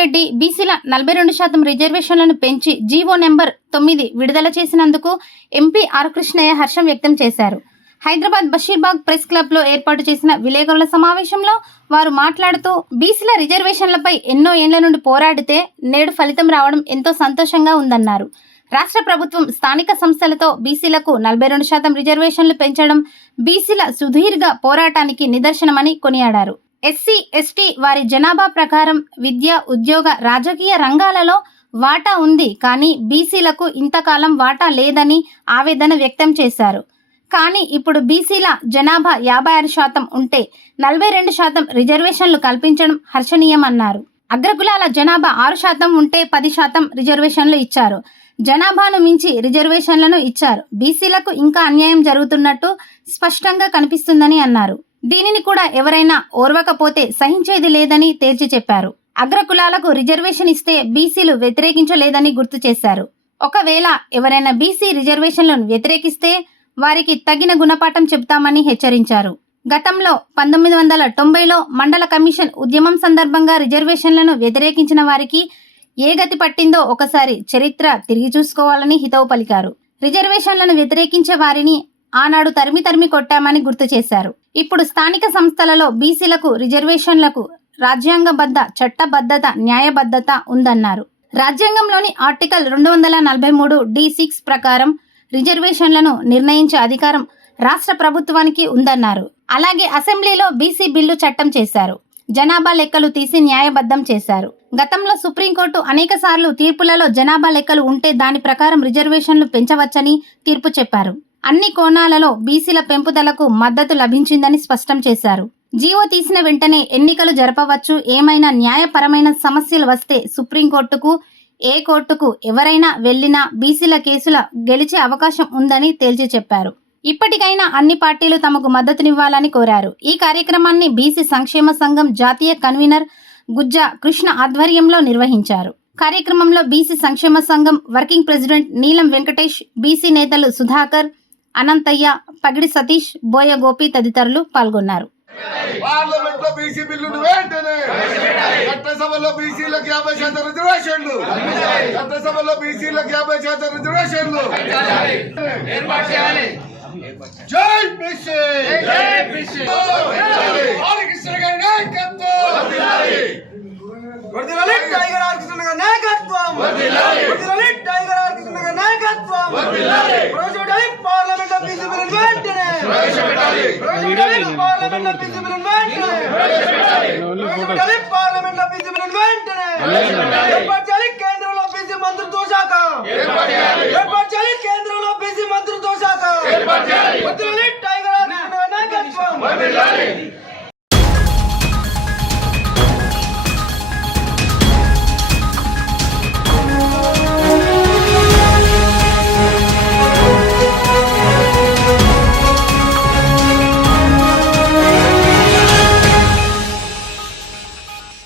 రెడ్డి బీసీల 42% రిజర్వేషన్లను పెంచి జీవో నెంబర్ 9 విడుదల చేసినందుకు ఎంపీ ఆర్ కృష్ణయ్య హర్షం వ్యక్తం చేశారు. హైదరాబాద్ బషీర్బాగ్ ప్రెస్ క్లబ్లో ఏర్పాటు చేసిన విలేకరుల సమావేశంలో వారు మాట్లాడుతూ బీసీల రిజర్వేషన్లపై ఎన్నో ఏళ్ల నుండి పోరాడితే నేడు ఫలితం రావడం ఎంతో సంతోషంగా ఉందన్నారు. రాష్ట్ర ప్రభుత్వం స్థానిక సంస్థలతో బీసీలకు 42% రిజర్వేషన్లు పెంచడం బీసీల సుదీర్ఘ పోరాటానికి నిదర్శనమని కొనియాడారు. ఎస్సీ, ఎస్టీ వారి జనాభా ప్రకారం విద్య, ఉద్యోగ, రాజకీయ రంగాలలో వాటా ఉంది, కానీ బీసీలకు ఇంతకాలం వాటా లేదని ఆవేదన వ్యక్తం చేశారు. కానీ ఇప్పుడు బీసీల జనాభా 56% ఉంటే 42% రిజర్వేషన్లు కల్పించడం హర్షణీయమన్నారు. అగ్రకులాల జనాభా 6% ఉంటే 10% రిజర్వేషన్లు ఇచ్చారు. జనాభాను మించి రిజర్వేషన్లను ఇచ్చారు. బీసీలకు ఇంకా అన్యాయం జరుగుతున్నట్టు స్పష్టంగా కనిపిస్తుందని అన్నారు. దీనిని కూడా ఎవరైనా ఓర్వకపోతే సహించేది లేదని తేల్చి చెప్పారు. అగ్రకులాలకు రిజర్వేషన్ ఇస్తే బీసీలు వ్యతిరేకించలేదని గుర్తు చేశారు. ఒకవేళ ఎవరైనా బీసీ రిజర్వేషన్లను వ్యతిరేకిస్తే వారికి తగిన గుణపాఠం చెబుతామని హెచ్చరించారు. గతంలో 1990లో మండల కమిషన్ ఉద్యమం సందర్భంగా రిజర్వేషన్లను వ్యతిరేకించిన వారికి ఏ గతి పట్టిందో ఒకసారి చరిత్ర తిరిగి చూసుకోవాలని హితవు పలికారు. రిజర్వేషన్లను వ్యతిరేకించే వారిని ఆనాడు తరిమి కొట్టామని గుర్తు చేశారు. ఇప్పుడు స్థానిక సంస్థలలో బీసీలకు రిజర్వేషన్లకు రాజ్యాంగబద్ధ చట్టబద్ధత, న్యాయబద్ధత ఉందన్నారు. రాజ్యాంగంలోని ఆర్టికల్ 243(d)(6) ప్రకారం రిజర్వేషన్లను నిర్ణయించే అధికారం రాష్ట్ర ప్రభుత్వానికి ఉందన్నారు. అలాగే అసెంబ్లీలో బీసీ బిల్లు చట్టం చేశారు. జనాభా లెక్కలు తీసి న్యాయబద్ధం చేశారు. గతంలో సుప్రీంకోర్టు అనేక సార్లు తీర్పులలో జనాభా లెక్కలు ఉంటే దాని ప్రకారం రిజర్వేషన్లు పెంచవచ్చని తీర్పు చెప్పారు. అన్ని కోణాలలో బీసీల పెంపుదలకు మద్దతు లభించిందని స్పష్టం చేశారు. జీవో తీసిన వెంటనే ఎన్నికలు జరపవచ్చు. ఏమైనా న్యాయపరమైన సమస్యలు వస్తే సుప్రీంకోర్టుకు, ఏ కోర్టుకు ఎవరైనా వెళ్లినా బీసీల కేసుల గెలిచే అవకాశం ఉందని తేల్చి చెప్పారు. ఇప్పటికైనా అన్ని పార్టీలు తమకు మద్దతునివ్వాలని కోరారు. ఈ కార్యక్రమాన్ని బీసీ సంక్షేమ సంఘం జాతీయ కన్వీనర్ గుజ్జా కృష్ణ ఆధ్వర్యంలో నిర్వహించారు. కార్యక్రమంలో బీసీ సంక్షేమ సంఘం వర్కింగ్ ప్రెసిడెంట్ నీలం వెంకటేష్, బీసీ నేతలు సుధాకర్, అనంతయ్య, పగిడి సతీష్, బోయ గోపి తదితరులు పాల్గొన్నారు. పార్లమెంట్ లో బీసీ బిల్లును వెంటనే, చట్టసభలో బీసీలకు 50% రిజర్వేషన్లు, చట్టసభలో బీసీలకు 50% రిజర్వేషన్లు. జై బీసీ, జై బీసీ. ఆర్ కృష్ణ గారి నాయకత్వం వర్ధిల్లాలి. టైగర్ ఆర్ కృష్ణ గారి నాయకత్వం వర్ధిల్లాలి. టైగర్ ఆర్ కృష్ణ గారి నాయకత్వం వర్ధిల్లాలి. ప్రవేశపెట్టాలి పార్లమెంట్ లో బీసీ బిల్లును వెంటనే, ప్రవేశపెట్టాలి పార్లమెంట్ లో బీసీ బిల్లును వెంటనే, ప్రవేశపెట్టాలి పార్లమెంట్ లో బీసీ బిల్లును వెంటనే, ఏర్పాటు చేయాలి కేంద్రంలో బీసీ మంత్రిత్వ శాఖ, ఏర్పాటు చేయాలి